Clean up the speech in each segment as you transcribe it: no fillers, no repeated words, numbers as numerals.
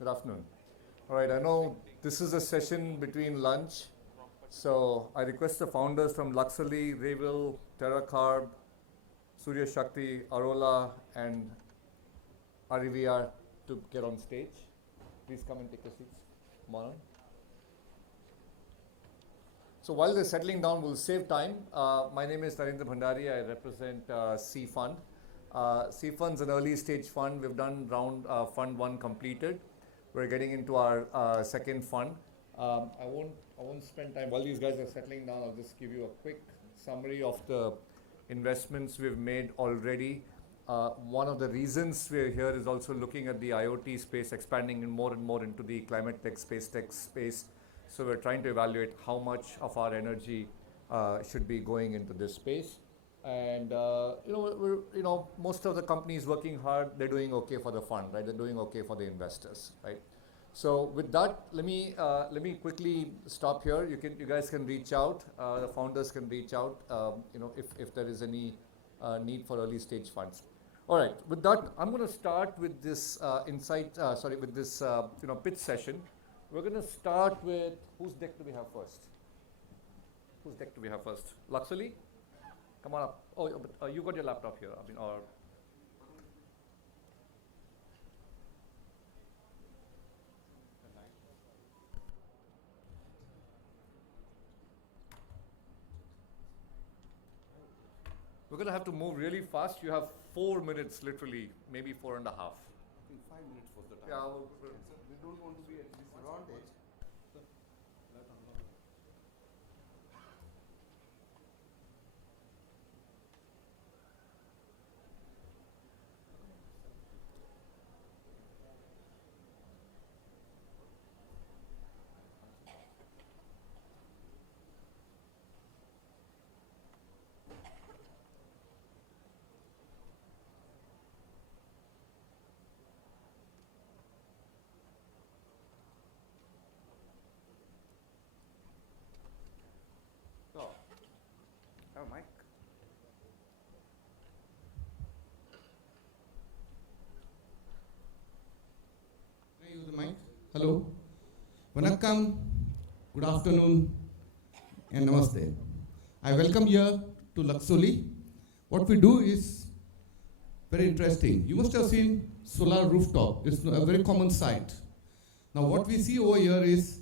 Good afternoon. All right, I know this is a session between lunch, so I request the founders from Luxury, Revil, TerraCarb, Surya Shakti, Arola, and Arrivia to get on stage. Please come and take your seats. Come on. So while they're settling down, we'll save time. My name is Narendra Bhandari. I represent C Fund. C Fund's an early stage fund. We've done round fund 1 completed. We're getting into our second fund. I won't spend time while these guys are settling down. I'll just give you a quick summary of the investments we've made already. One of the reasons we're here is also looking at the IoT space, expanding more and more into the climate tech, space tech space. So we're trying to evaluate how much of our energy should be going into this space. And most of the companies working hard, they're doing okay for the fund, right? They're doing okay for the investors, right? So with that, let me quickly stop here. You guys can reach out. The founders can reach out. If there is any need for early stage funds. All right. With that, I'm going to start with this pitch session. We're going to start with whose deck do we have first? Whose deck do we have first? Luxury? Come on up. Oh, but, you got your laptop here. We're going to have to move really fast. You have 4 minutes, literally, maybe 4.5. I think 5 minutes was the time. Yeah, we don't want to be at disadvantage. Oh, Mike. Can I use the mic? Hello. Vanakkam. Good afternoon and namaste. I welcome you to Luxury. What we do is very interesting. You must have seen solar rooftop. It's a very common sight. Now what we see over here is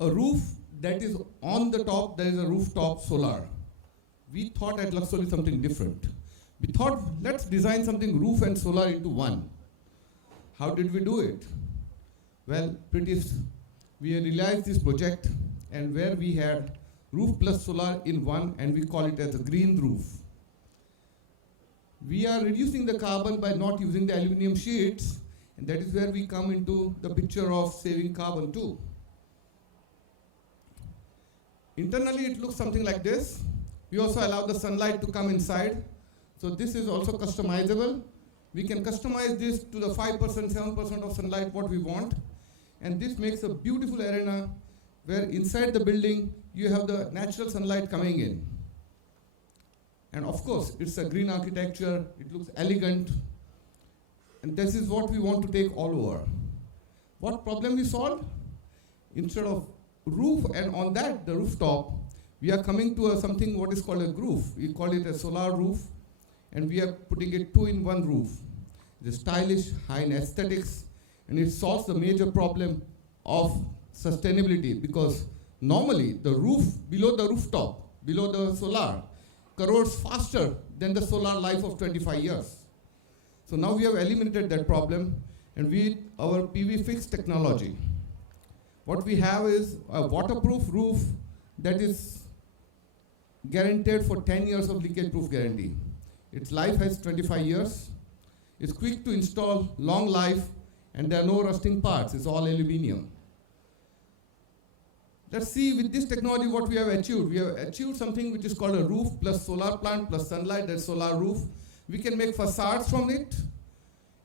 a roof that is on the top, there is a rooftop solar. We thought at Luxury something different. We thought, let's design something roof and solar into one. How did we do it? Well, we realized this project and where we had roof plus solar in one, and we call it as a green roof. We are reducing the carbon by not using the aluminum sheets, and that is where we come into the picture of saving carbon too. Internally, it looks something like this. We also allow the sunlight to come inside. So this is also customizable. We can customize this to the 5%, 7% of sunlight what we want. And this makes a beautiful arena where inside the building, you have the natural sunlight coming in. And of course, it's a green architecture. It looks elegant. And this is what we want to take all over. What problem we solved? Instead of roof and on that, the rooftop, we are coming to something what is called a roof. We call it a solar roof, and we are putting it 2-in-1 roof. It's stylish, high in aesthetics, and it solves the major problem of sustainability, because normally the roof below the rooftop, below the solar, corrodes faster than the solar life of 25 years. So now we have eliminated that problem, and with our PV fixed technology, what we have is a waterproof roof that is guaranteed for 10 years of leakage-proof guarantee. Its life has 25 years. It's quick to install, long life, and there are no rusting parts. It's all aluminum. Let's see with this technology what we have achieved. We have achieved something which is called a roof plus solar plant plus sunlight, that's solar roof. We can make facades from it,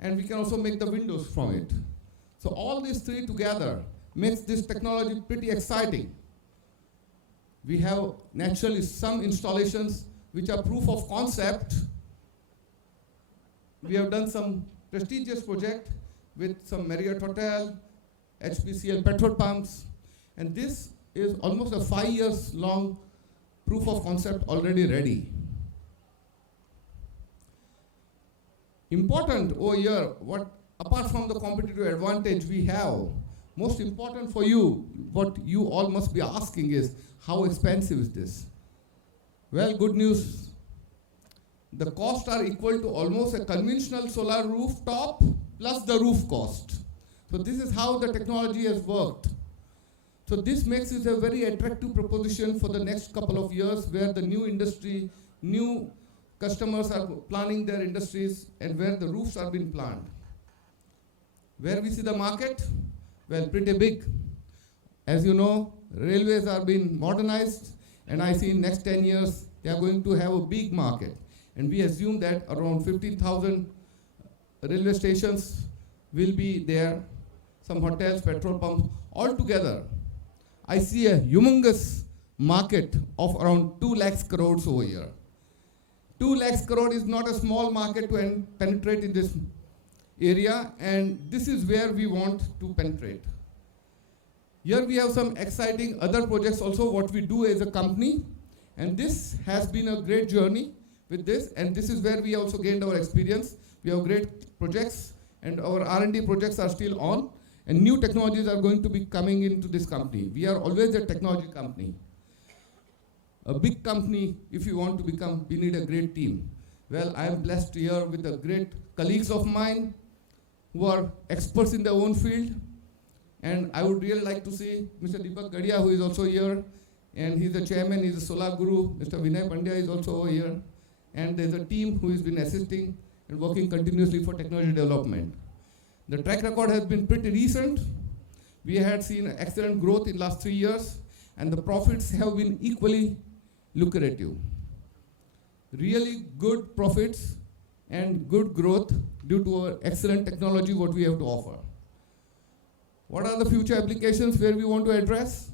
and we can also make the windows from it. So all these three together makes this technology pretty exciting. We have naturally some installations which are proof of concept. We have done some prestigious project with some Marriott Hotel, HPCL petrol pumps, and this is almost a 5 years long proof of concept already ready. Important over here, what apart from the competitive advantage we have, most important for you, what you all must be asking is, how expensive is this? Well, good news. The costs are equal to almost a conventional solar rooftop plus the roof cost. So this is how the technology has worked. So this makes it a very attractive proposition for the next couple of years, where the new industry, new customers are planning their industries, and where the roofs are being planned. Where we see the market? Well, pretty big. As you know, railways are being modernized, and I see in next 10 years, they are going to have a big market. And we assume that around 15,000 railway stations will be there, some hotels, petrol pumps, all together. I see a humongous market of around 2 lakhs crores over here. 2 lakhs crore is not a small market to penetrate in this area, and this is where we want to penetrate. Here we have some exciting other projects also, what we do as a company, and this has been a great journey with this, and this is where we also gained our experience. We have great projects, and our R&D projects are still on, and new technologies are going to be coming into this company. We are always a technology company. A big company, if you want to become, we need a great team. Well, I am blessed here with the great colleagues of mine who are experts in their own field. And I would really like to see Mr. Deepak Gadia, who is also here, and he's the chairman, he's a solar guru. Mr. Vinay Pandya is also over here. And there's a team who has been assisting and working continuously for technology development. The track record has been pretty recent. We had seen excellent growth in last 3 years, and the profits have been equally lucrative. Really good profits and good growth due to our excellent technology what we have to offer. What are the future applications where we want to address?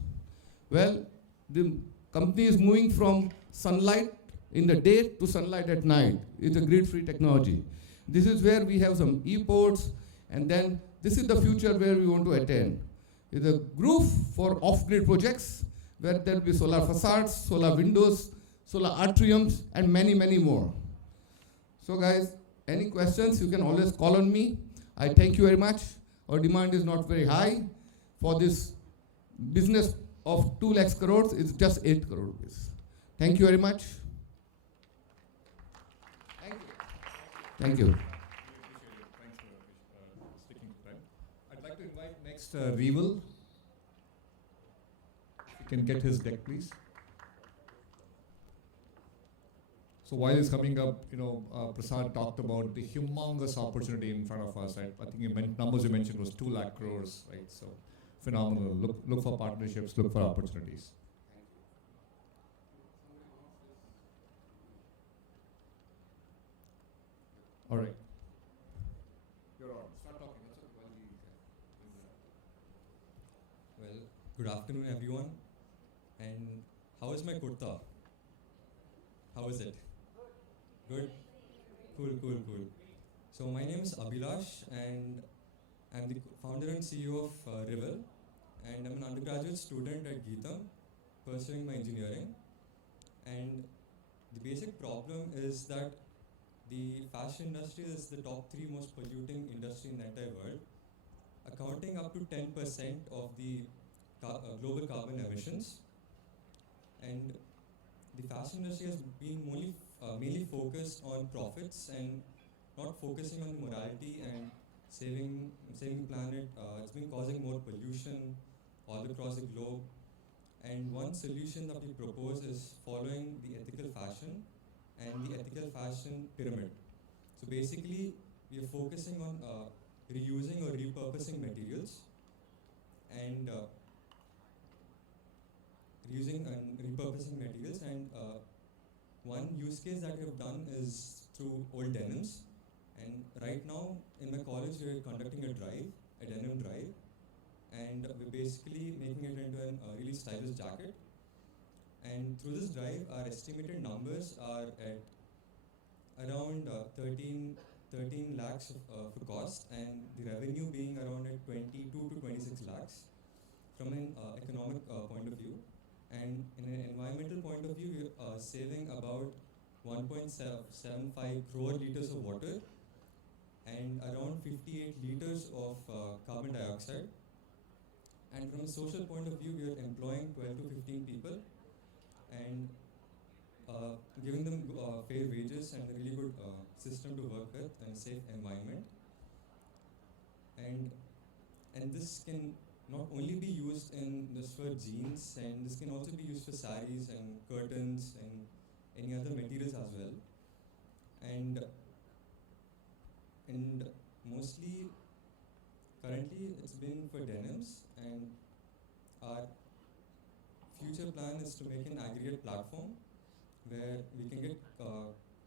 Well, the company is moving from sunlight in the day to sunlight at night. It's a grid-free technology. This is where we have some e-ports, and then this is the future where we want to attain. It's a groove for off-grid projects, where there will be solar facades, solar windows, solar atriums, and many, many more. So guys, any questions, you can always call on me. I thank you very much. Our demand is not very high. For this business of 2 lakhs crores, it's just 8 crore rupees. Thank you very much. Thank you. Thanks for sticking to time. I'd like to invite next Reval. If you can get his deck, please. So while he's coming up, Prasad talked about the humongous opportunity in front of us. Right? I think numbers you mentioned was 2 lakh crores, right? So phenomenal. Look for partnerships, look for opportunities. All right. You're on. Start talking. Well, good afternoon, everyone. And how is my kurta? How is it? Good? Cool. So my name is Abhilash, and I'm the founder and CEO of Rivel. And I'm an undergraduate student at Geetham, pursuing my engineering. And the basic problem is that the fashion industry is the top 3 most polluting industry in the entire world, accounting up to 10% of the global carbon emissions. And the fashion industry has been mainly focused on profits and not focusing on the morality and saving planet. It's been causing more pollution all across the globe. And one solution that we propose is following the ethical fashion and the ethical fashion pyramid. So basically, we are focusing on reusing or repurposing materials and one use case that we have done is through old denims. And right now in my college we are conducting a denim drive, and we're basically making it into a really stylish jacket. And through this drive, our estimated numbers are at around 13 13 lakhs for cost, and the revenue being around at 22 to 26 lakhs from an economic point of view. And in an environmental point of view, we're saving about 1.75 crore liters of water and around 58 liters of carbon dioxide. And from a social point of view, we are employing 12 to 15 people and giving them fair wages and a really good system to work with and a safe environment. And this can not only be used in this for jeans, and this can also be used for saris and curtains and any other materials as well. And mostly currently it's been for denims, and our future plan is to make an aggregate platform where we can get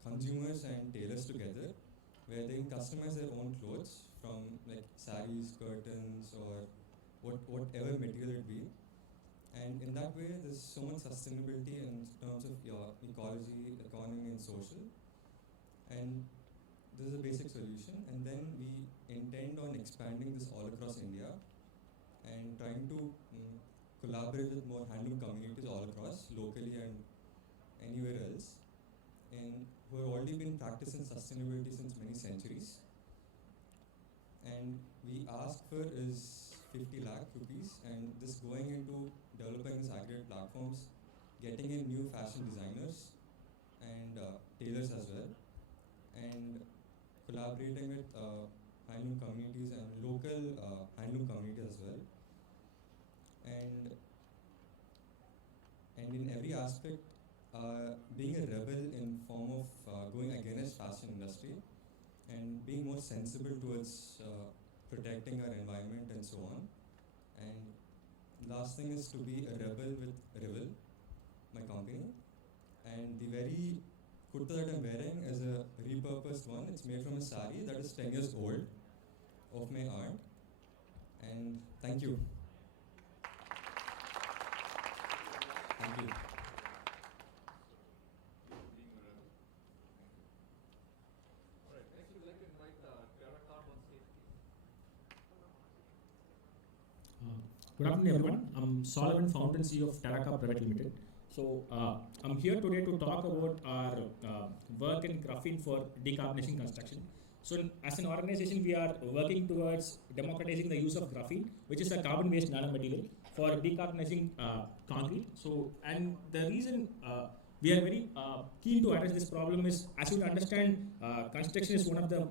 consumers and tailors together, where they can customize their own clothes from like saris, curtains, or whatever material it be. And in that way, there's so much sustainability in terms of ecology, economy, and social. And this is a basic solution. And then we intend on expanding this all across India and trying to collaborate with more handloom communities all across, locally and anywhere else, and who have already been practicing sustainability since many centuries. And we ask for is 50 lakh rupees, and this going into developing this aggregate platforms, getting in new fashion designers and tailors as well, and collaborating with handloom communities and local handloom communities as well. And in every aspect, being a rebel in form of going against fashion industry and being more sensible towards protecting our environment and so on. And last thing is to be a rebel with Revel, my company. And the very kurta that I'm wearing is a repurposed one. It's made from a sari that is 10 years old of my aunt. And thank you. Thank you. Good afternoon, everyone. I'm Solomon, founder and CEO of Terraca Private Limited. So I'm here today to talk about our work in graphene for decarbonizing construction. So as an organization, we are working towards democratizing the use of graphene, which is a carbon-based nanomaterial, for decarbonizing concrete. So, and the reason we are very keen to address this problem is, as you would understand, construction is one of the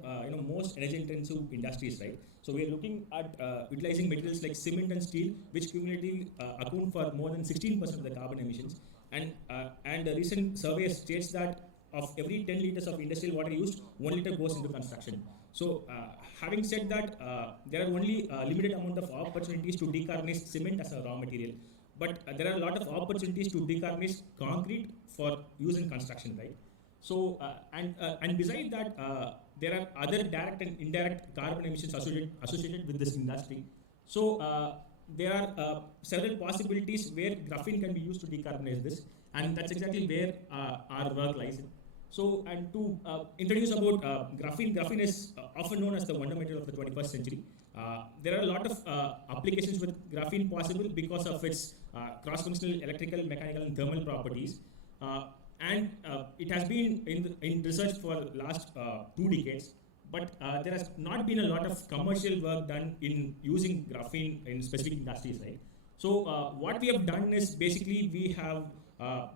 most energy-intensive industries, right? So we are looking at utilizing materials like cement and steel, which cumulatively account for more than 16% of the carbon emissions. And a recent survey states that of every 10 liters of industrial water used, 1 liter goes into construction. So having said that, there are only a limited amount of opportunities to decarbonize cement as a raw material. But there are a lot of opportunities to decarbonize concrete for use in construction, right? So, and besides that, there are other direct and indirect carbon emissions associated with this industry. So, there are several possibilities where graphene can be used to decarbonize this, and that's exactly where our work lies in. So, and to introduce about graphene is often known as the wonder material of the 21st century. There are a lot of applications with graphene possible because of its cross-functional electrical, mechanical, and thermal properties. And it has been in research for the last 2 decades, but there has not been a lot of commercial work done in using graphene in specific industries, right? So what we have done is basically we have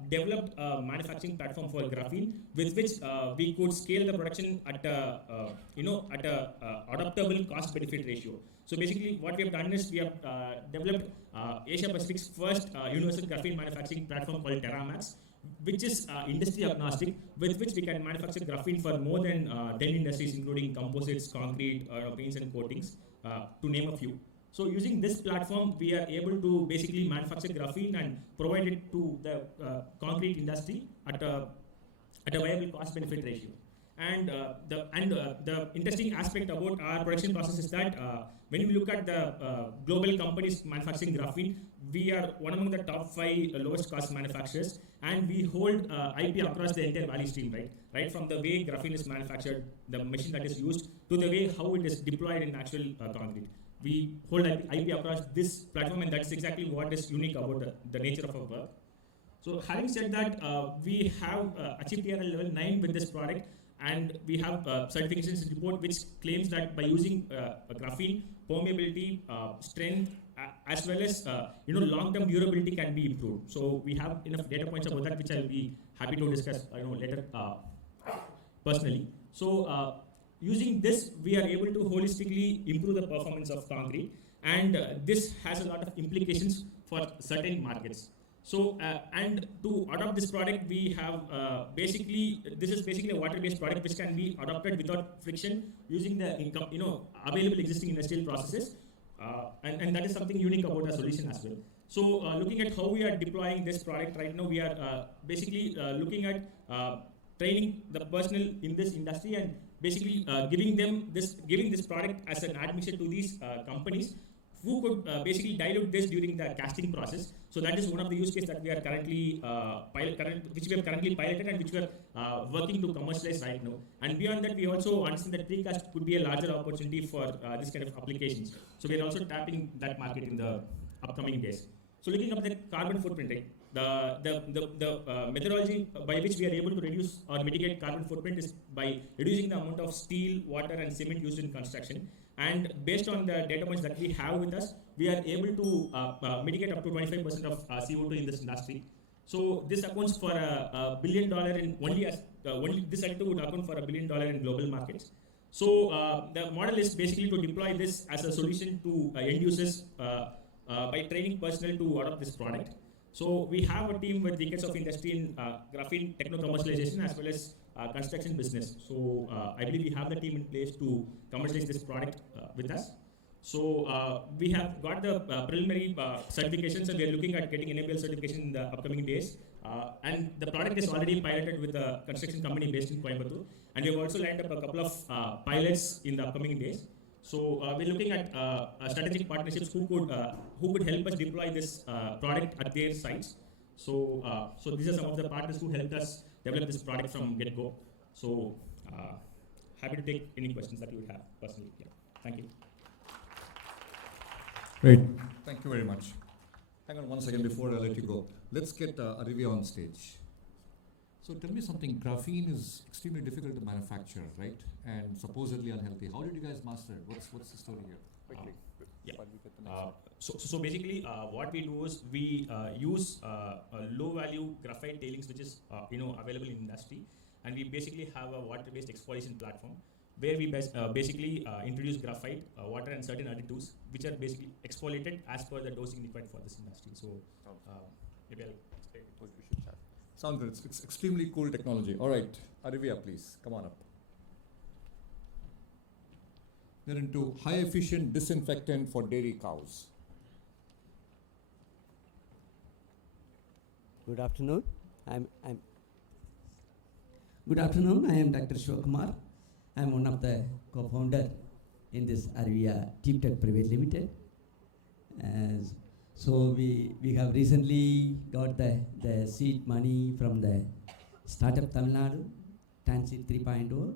developed a manufacturing platform for graphene, with which we could scale the production at a adaptable cost-benefit ratio. So basically, what we have done is we have developed Asia Pacific's first universal graphene manufacturing platform called TerraMax, which is industry agnostic, with which we can manufacture graphene for more than 10 industries, including composites, concrete, paints and coatings, to name a few. So using this platform, we are able to basically manufacture graphene and provide it to the concrete industry at a viable cost-benefit ratio. And the interesting aspect about our production process is that when we look at the global companies manufacturing graphene, we are one among the top 5 lowest cost manufacturers, and we hold IP across the entire value stream, right from the way graphene is manufactured, the machine that is used, to the way how it is deployed in actual concrete. We hold IP across this platform, and that's exactly what is unique about the nature of our work. So having said that, we have achieved TRL level 9 with this product, and we have certifications report which claims that by using graphene, permeability, strength, as well as long-term durability can be improved. So we have enough data points about that, which I'll be happy to discuss later personally. So using this, we are able to holistically improve the performance of concrete, and this has a lot of implications for certain markets. So, and to adopt this product, we have this is basically a water-based product which can be adopted without friction using the available existing industrial processes, and that is something unique about our solution as well. So, looking at how we are deploying this product right now, we are basically looking at training the personnel in this industry and basically giving this product as an admission to these companies who could basically dilute this during the casting process. So that is one of the use cases that we are currently which we have currently piloted and which we are working to commercialize right now. And beyond that, we also understand that precast could be a larger opportunity for this kind of applications. So we are also tapping that market in the upcoming days. So looking at the carbon footprint, right? The methodology by which we are able to reduce or mitigate carbon footprint is by reducing the amount of steel, water, and cement used in construction. And based on the data points that we have with us, we are able to mitigate up to 25% of CO2 in this industry. So this accounts for $1 billion in only this sector would account for $1 billion in global markets. So the model is basically to deploy this as a solution to end users by training personnel to adopt this product. So we have a team with decades of industry in graphene techno-commercialization as well as construction business. So I believe we have the team in place to commercialize this product with us. So we have got the preliminary certifications, and we are looking at getting NABL certification in the upcoming days. And the product is already piloted with a construction company based in Coimbatore. And we have also lined up a couple of pilots in the upcoming days. So we're looking at strategic partnerships who could help us deploy this product at their sites. So so these are some of the partners who helped us develop this product from get-go. So happy to take any questions that you would have personally. Yeah. Thank you. Great. Thank you very much. Hang on one second before I let you go. Let's get Arivia on stage. So tell me something, graphene is extremely difficult to manufacture, right? And supposedly unhealthy. How did you guys master it? What's the story here? Quickly. Yeah. So basically, what we do is we use a low-value graphite tailings, which is available in industry, and we basically have a water-based exfoliation platform where we basically introduce graphite, water, and certain additives, which are basically exfoliated as per the dosing required for this industry. So maybe I'll explain what we should have. Sounds good. It's extremely cool technology. All right, Arivia, please come on up. They're into high-efficient disinfectant for dairy cows. Good afternoon. Good afternoon. I am Dr. Shivakumar. I am one of the co-founder in this Arivia Deep Tech Private Limited. So we have recently got the seed money from the startup Tamil Nadu, Tanseed 3.0.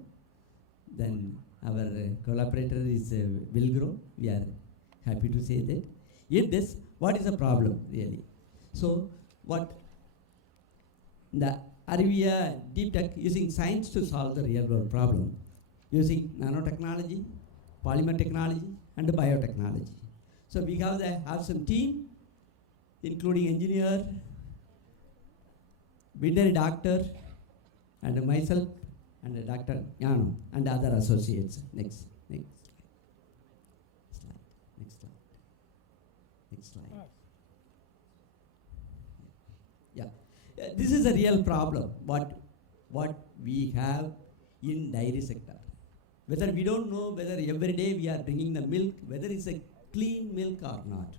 Then our collaborator is Wilgrow. We are happy to say that. In this, what is the problem really? So what the Arivia Deep Tech using science to solve the real world problem, using nanotechnology, polymer technology, and biotechnology. So we have some team, including engineer, veterinary doctor, and myself, and Dr. Yano, and other associates. Next slide. Yeah, this is a real problem. What we have in dairy sector. Whether we don't know whether every day we are bringing the milk, whether it's a clean milk or not.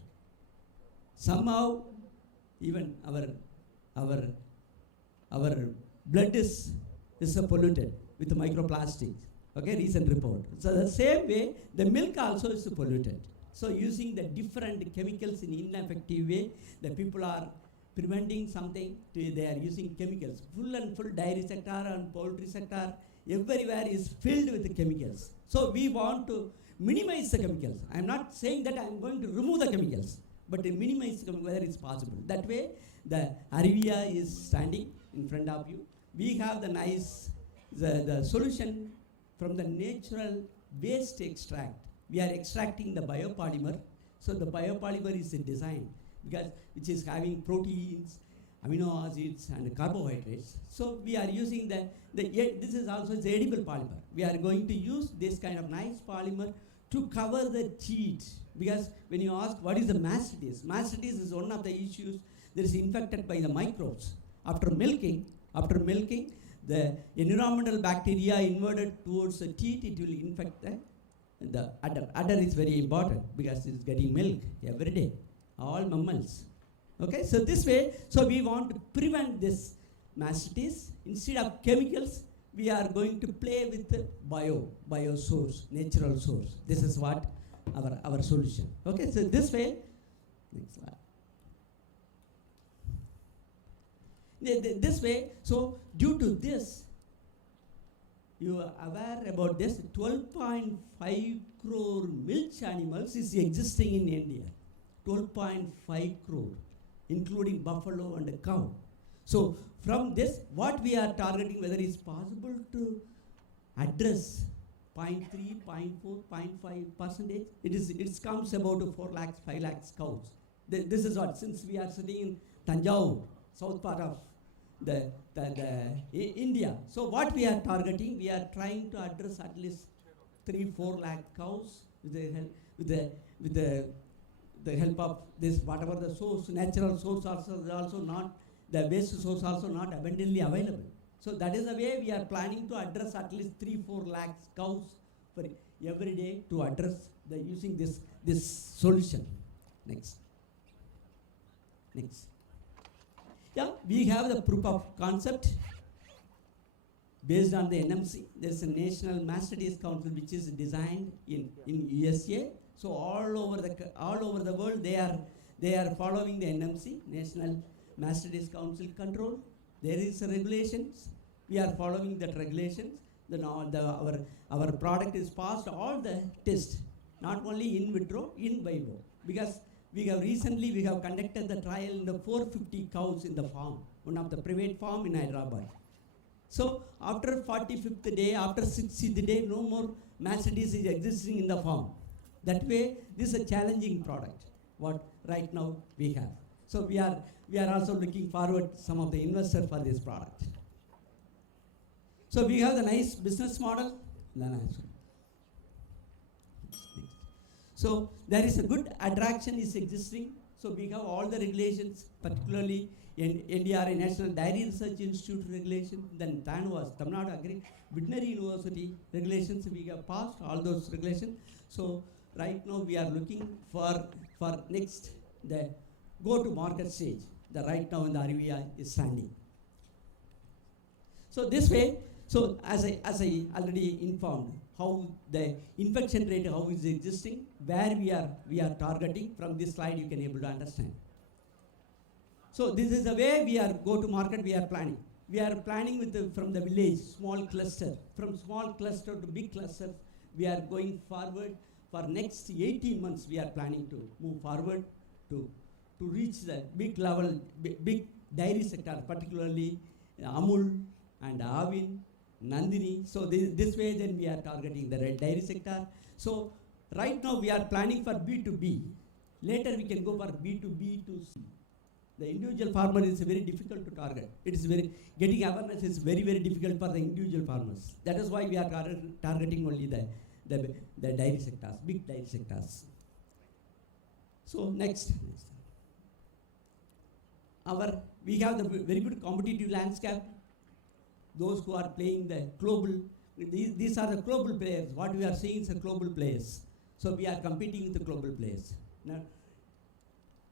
Somehow, even our blood is polluted with the microplastics. Okay, recent report. So the same way, the milk also is polluted. So using the different chemicals in ineffective way, the people are preventing something, they are using chemicals. Full and full dairy sector and poultry sector, everywhere is filled with the chemicals. So we want to minimize the chemicals. I am not saying that I am going to remove the chemicals, but to minimize them whether it's possible. That way, the Arivia is standing in front of you. We have the nice, the solution from the natural waste extract. We are extracting the biopolymer. So the biopolymer is a design because which is having proteins, amino acids and carbohydrates. So we are using this is also the edible polymer. We are going to use this kind of nice polymer to cover the teat, because when you ask what is the mastitis is one of the issues that is infected by the microbes. After milking, the environmental bacteria inverted towards the teat, it will infect the udder. Udder is very important because it's getting milk every day, all mammals. Okay, so this way, so we want to prevent this mastitis. Instead of chemicals, we are going to play with the bio source, natural source. This is what our solution. Okay, so this way, next slide. This way, so due to this, you are aware about this, 12.5 crore milch animals is existing in India. 12.5 crore, including buffalo and a cow. So from this, what we are targeting, whether it's possible to address 0.3, 0.4, 0.5%, it comes about 4 lakhs, 5 lakhs cows. This is what, since we are sitting in Tanjore, south part of the India. So what we are targeting, we are trying to address at least 3-4 lakh cows with the help of this, whatever the source, natural source also not, the waste source also not abundantly available. So that is the way we are planning to address at least 3-4 lakhs cows for every day to address using this solution. Next. Yeah, we have the proof of concept based on the NMC. There is a National Mastitis Council which is designed in USA. So all over the world they are following the NMC, National Mastitis Council control. There is regulations. We are following that regulations. Then our product is passed all the tests, not only in vitro, in vivo, because we have conducted the trial in the 450 cows in the farm, one of the private farm in Hyderabad. So after 45th day, after 60th day, no more mastitis is existing in the farm. That way, this is a challenging product, what right now we have. So we are also looking forward some of the investors for this product. So we have the nice business model. So there is a good attraction is existing. So we have all the regulations, particularly in NDRA, National Dairy Research Institute regulation, then TANWAS, Tamil Nadu Veterinary University regulations, we have passed all those regulations. So right now we are looking for next, the go-to-market stage. The right now in the Arivia is standing. So this way, so as I already informed, how the infection rate, how is existing, where we are targeting, from this slide you can able to understand. So this is the way we are go to market, we are planning. We are planning from the village, small cluster. From small cluster to big cluster, we are going forward. For next 18 months, we are planning to move forward to reach the big level, big dairy sector, particularly Amul and Avin, Nandini. So this way then we are targeting the red dairy sector. So right now we are planning for B2B. Later we can go for B2B to C. The individual farmer is very difficult to target. It is getting awareness is very, very difficult for the individual farmers. That is why we are targeting only the dairy sectors, big dairy sectors. So next. We have the very good competitive landscape. Those who are playing the global, these are the global players. What we are seeing is the global players. So we are competing with the global players. Now,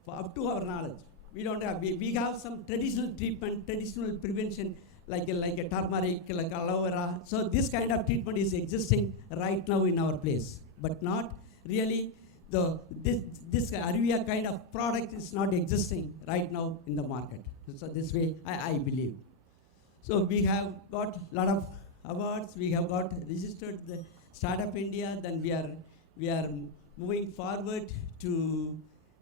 up to our knowledge, we have some traditional treatment, traditional prevention like a turmeric, like aloe vera. So this kind of treatment is existing right now in our place, but not really this Arvia kind of product is not existing right now in the market. So this way, I believe. So we have got a lot of awards. We have got registered the Startup India. Then we are moving forward to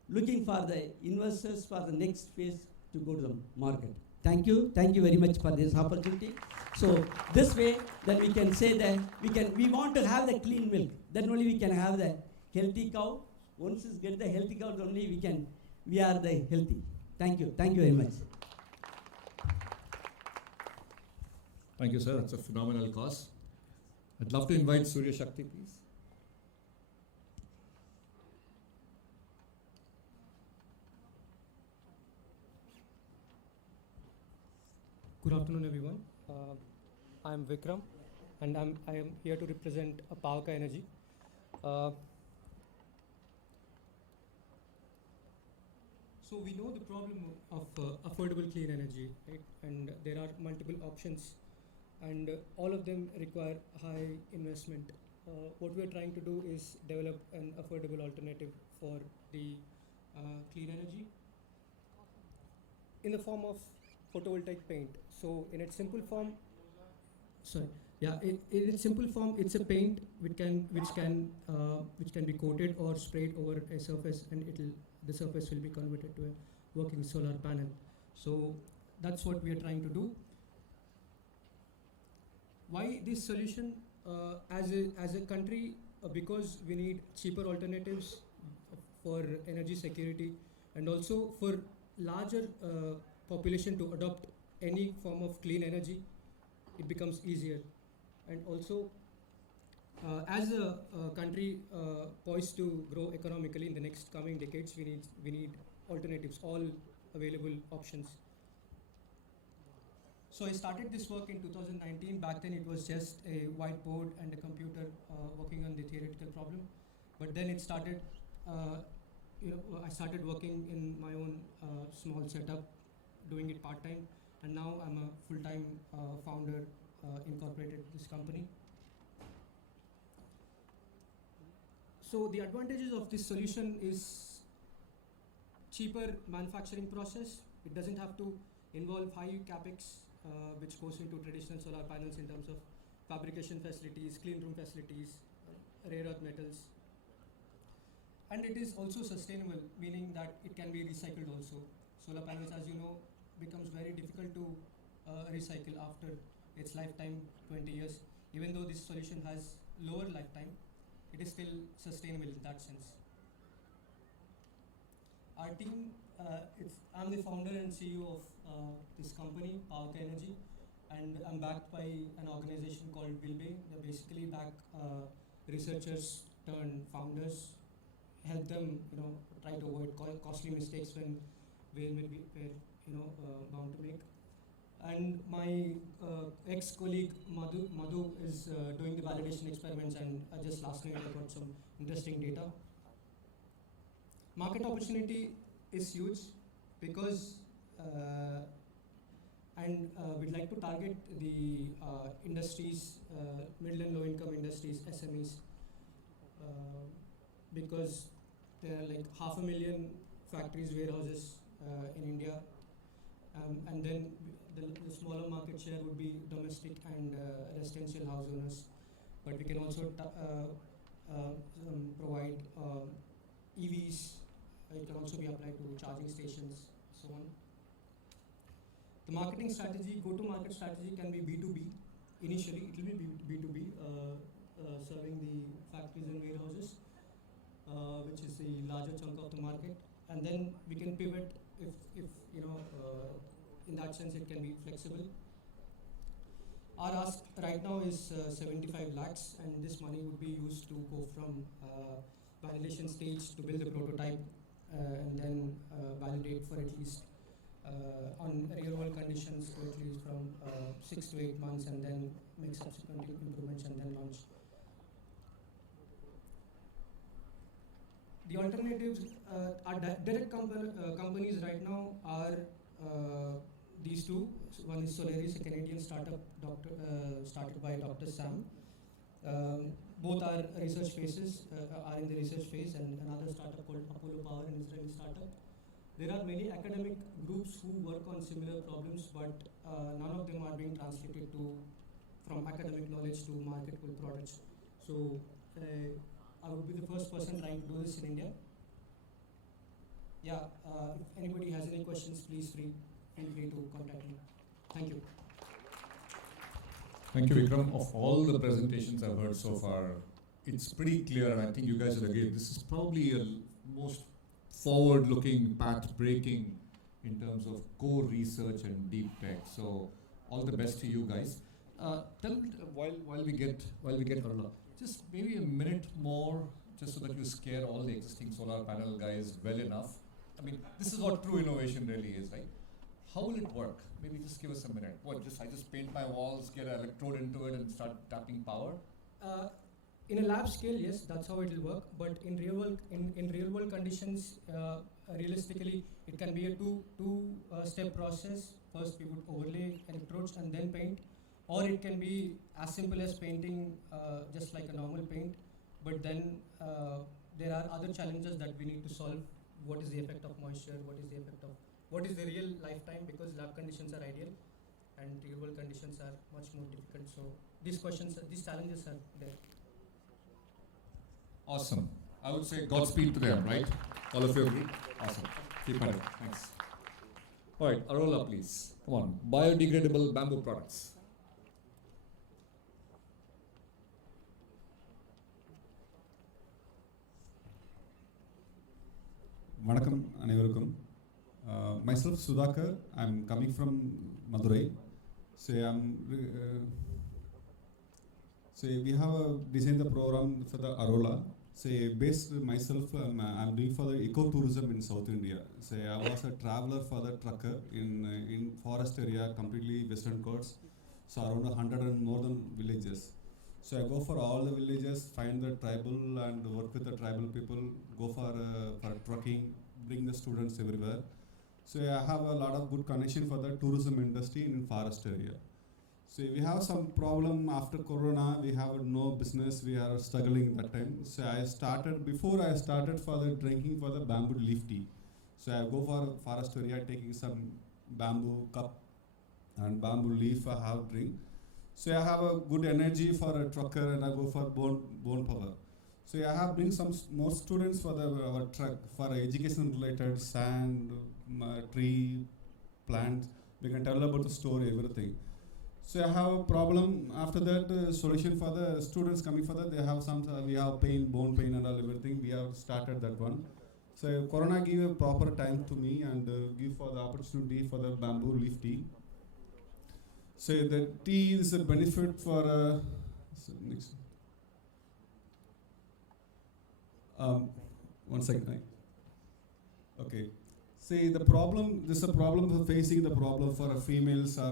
looking for the investors for the next phase to go to the market. Thank you very much for this opportunity. So this way, then we can say that we want to have the clean milk. Then only we can have the healthy cow. Once we get the healthy cow, then only we are the healthy. Thank you very much. Thank you, sir. That's a phenomenal cause. I'd love to invite Surya Shakti, please. Good afternoon, everyone. I'm Vikram, and I am here to represent Powerka Energy. So we know the problem of affordable clean energy, right? And there are multiple options, and all of them require high investment. What we are trying to do is develop an affordable alternative for the clean energy in the form of photovoltaic paint. So in its simple form, in its simple form, it's a paint which can be coated or sprayed over a surface, and the surface will be converted to a working solar panel. So that's what we are trying to do. Why this solution? As a country, because we need cheaper alternatives for energy security, and also for larger population to adopt any form of clean energy, it becomes easier. And also, as a country poised to grow economically in the next coming decades, we need alternatives, all available options. So I started this work in 2019. Back then it was just a whiteboard and a computer working on the theoretical problem. But then it started, I started working in my own small setup, doing it part-time. And now I'm a full-time founder, incorporated this company. So the advantages of this solution is cheaper manufacturing process. It doesn't have to involve high capex, which goes into traditional solar panels in terms of fabrication facilities, clean room facilities, rare earth metals. And it is also sustainable, meaning that it can be recycled also. Solar panels, as you know, becomes very difficult to recycle after its lifetime, 20 years. Even though this solution has lower lifetime, it is still sustainable in that sense. Our team, I'm the founder and CEO of this company, Powerka Energy, and I'm backed by an organization called Wilbay. They're basically researchers turned founders, help them, try to avoid costly mistakes when we're bound to make. And my ex-colleague Madhu is doing the validation experiments, and just last night I got some interesting data. Market opportunity is huge because, we'd like to target the industries, middle and low income industries, SMEs, because there are like 500,000 factories, warehouses in India, and then the smaller market share would be domestic and residential house owners. But we can also provide EVs. It can also be applied to charging stations, so on. The marketing strategy, go-to-market strategy can be B2B. Initially, it will be B2B, serving the factories and warehouses, which is the larger chunk of the market. And then we can pivot if in that sense it can be flexible. Our ask right now is 75 lakhs, and this money would be used to go from validation stage to build a prototype, and then validate for at least on real world conditions to at least from 6 to 8 months, and then make subsequent improvements and then launch. The alternatives, our direct companies right now are these these two. One is Solaris, a Canadian startup started by Dr. Sam. Both are research phases, are in the research phase, and another startup called Apollo Power, an Israeli startup. There are many academic groups who work on similar problems, but none of them are being translated from academic knowledge to marketable products. So I would be the first person trying to do this in India. Yeah, if anybody has any questions, please feel free to contact me. Thank you. Thank you, Vikram. Of all the presentations I've heard so far, it's pretty clear, and I think you guys will agree, this is probably a most forward-looking, path-breaking in terms of core research and deep tech. So, all the best to you guys. While we get Arula, just maybe a minute more, just so that you scare all the existing solar panel guys well enough. I mean, this is what true innovation really is, right? How will it work? Maybe just give us a minute. I just paint my walls, get an electrode into it, and start tapping power? In a lab scale, yes, that's how it will work. But in real world conditions, realistically, it can be a two-step process. First, we would overlay electrodes and then paint, or it can be as simple as painting just like a normal paint. But then there are other challenges that we need to solve. What is the effect of moisture? What is the real lifetime? Because lab conditions are ideal, and real world conditions are much more difficult. So these challenges are there. Awesome. I would say Godspeed to them, right? All of you agree? Awesome. Keep at it. Thanks. All right, Arola, please. Come on. Biodegradable bamboo products. வணக்கம் அனைவருக்கும். Myself Sudhakar, I'm coming from Madurai. We have designed the program for the Arola. Based myself, I'm doing for the ecotourism in South India. I was a traveler for the trucker in forest area, completely Western Ghats. So around 100 and more than villages. So I go for all the villages, find the tribal and work with the tribal people, go for trucking, bring the students everywhere. So I have a lot of good connection for the tourism industry in forest area. So we have some problem after Corona, we have no business, we are struggling that time. So before I started for the drinking for the bamboo leaf tea. So I go for forest area taking some bamboo cup and bamboo leaf I have drink. So I have a good energy for a trucker and I go for bone power. So I have bring some more students for our truck for education related sand, tree, plant. We can tell about the story, everything. So I have a problem. After that, solution for the students coming for that, they have we have pain, bone pain and all everything. We have started that one. So Corona give a proper time to me and give for the opportunity for the bamboo leaf tea. So the tea is a benefit for next. One second. Okay. See the problem. This is a problem for facing the problem for females or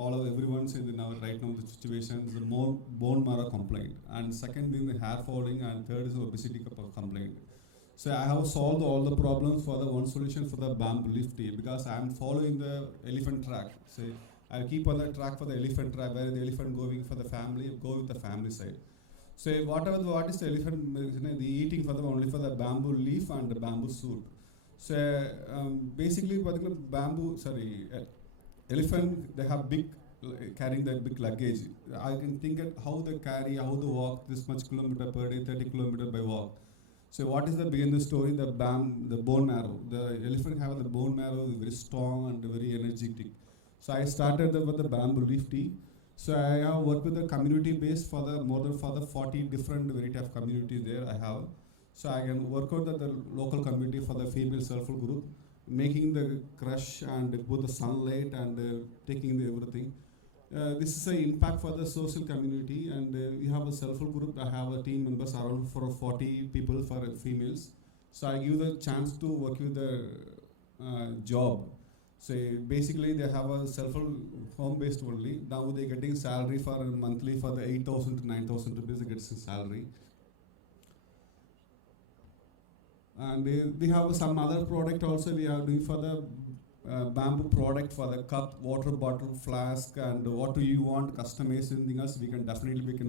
all of everyone's in now right now the situation is more bone marrow complaint, and second thing the hair falling, and third is obesity complaint. So I have solved all the problems for the one solution for the bamboo leaf tea because I am following the elephant track. So I keep on the track for the elephant track where the elephant going for the family, go with the family side. So what is the elephant the eating for the only for the bamboo leaf and the bamboo shoot. So basically particular elephant they have carrying the big luggage. I can think at how they carry, how they walk this much kilometer per day, 30 kilometer by walk. So what is the beginning story? The bone marrow. The elephant have the bone marrow very strong and very energetic. So I started with the bamboo leaf tea. So I have worked with the community base for the more than for the 40 different variety of communities there I have. So I can work out the local community for the female self-help group, making the crush and put the sunlight and taking the everything. This is an impact for the social community, and we have a self-help group. I have a team members around for 40 people for females. So I give the chance to work with the job. So basically they have a self-help home-based only. Now they're getting salary for a monthly for the 8,000 to 9,000 rupees they get salary. And we have some other product also we are doing for the bamboo product for the cup, water bottle, flask, and what do you want, customize anything else, we can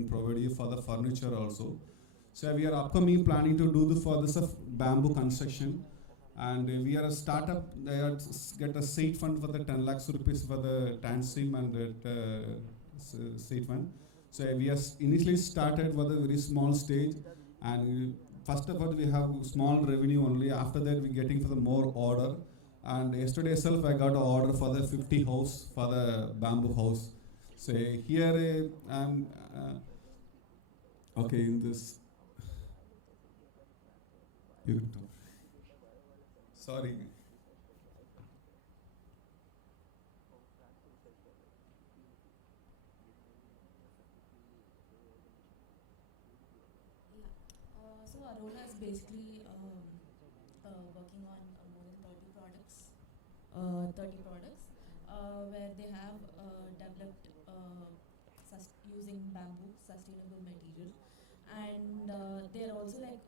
provide you for the furniture also. So we are upcoming planning to do for this of bamboo construction, and we are a startup. They are get a seed fund for the 10 lakhs rupees for the Tansim and seed fund. So we are initially started with a very small stage, and first of all we have small revenue only. After that we getting for the more order. And yesterday itself I got an order for the 50 house for the bamboo house. So here I'm okay in this. You can talk. Sorry. So Arola is basically working on more than 30 products, where they have developed using bamboo, sustainable material, and they are also like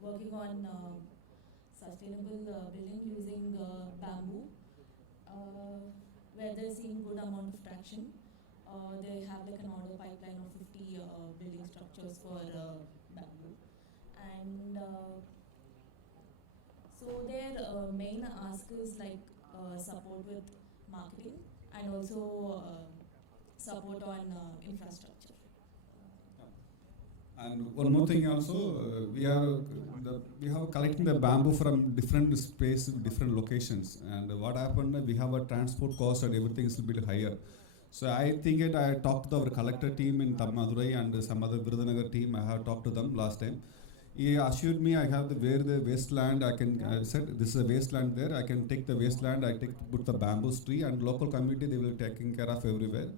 working on sustainable building using bamboo, where they're seeing good amount of traction. They have like an order pipeline of 50 building structures for bamboo, and so their main ask is like support with marketing and also support on infrastructure. And one more thing also, we have collecting the bamboo from different space, different locations. And what happened, we have a transport cost and everything is a bit higher. So I think I talked to our collector team in Madurai and some other Virudhunagar team. I have talked to them last time. He assured me I have where the wasteland. I said this is a wasteland there. I can take the wasteland. Put the bamboo tree, and local community they will taking care of everywhere.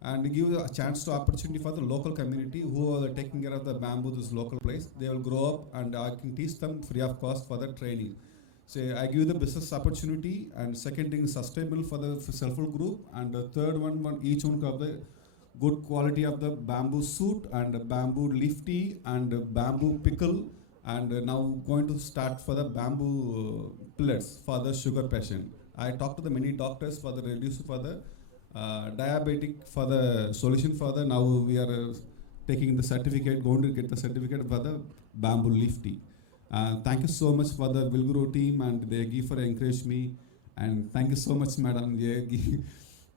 And give a chance to opportunity for the local community who are taking care of the bamboo, this local place. They will grow up and I can teach them free of cost for the training. So I give the business opportunity, and second thing is sustainable for the self-help group, and the third one each one have the good quality of the bamboo suit and bamboo leaf tea and bamboo pickle, and now going to start for the bamboo pellets for the sugar patient. I talked to the many doctors for the reduce for the diabetic for the solution for the now we are taking the certificate, going to get the certificate for the bamboo leaf tea. Thank you so much for the Vilguru team, and they give for encourage me, and thank you so much, madam.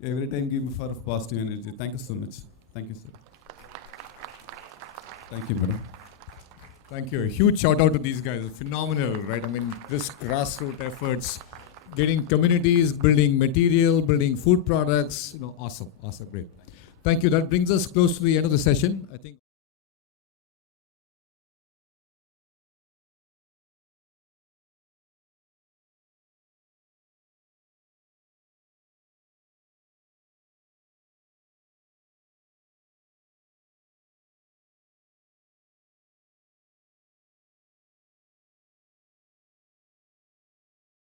Every time give me for positive energy. Thank you so much. Thank you, sir. Thank you, madam. Thank you. A huge shout out to these guys. Phenomenal, right? I mean, this grassroots efforts, getting communities, building material, building food products. Awesome, great. Thank you. That brings us close to the end of the session. I think.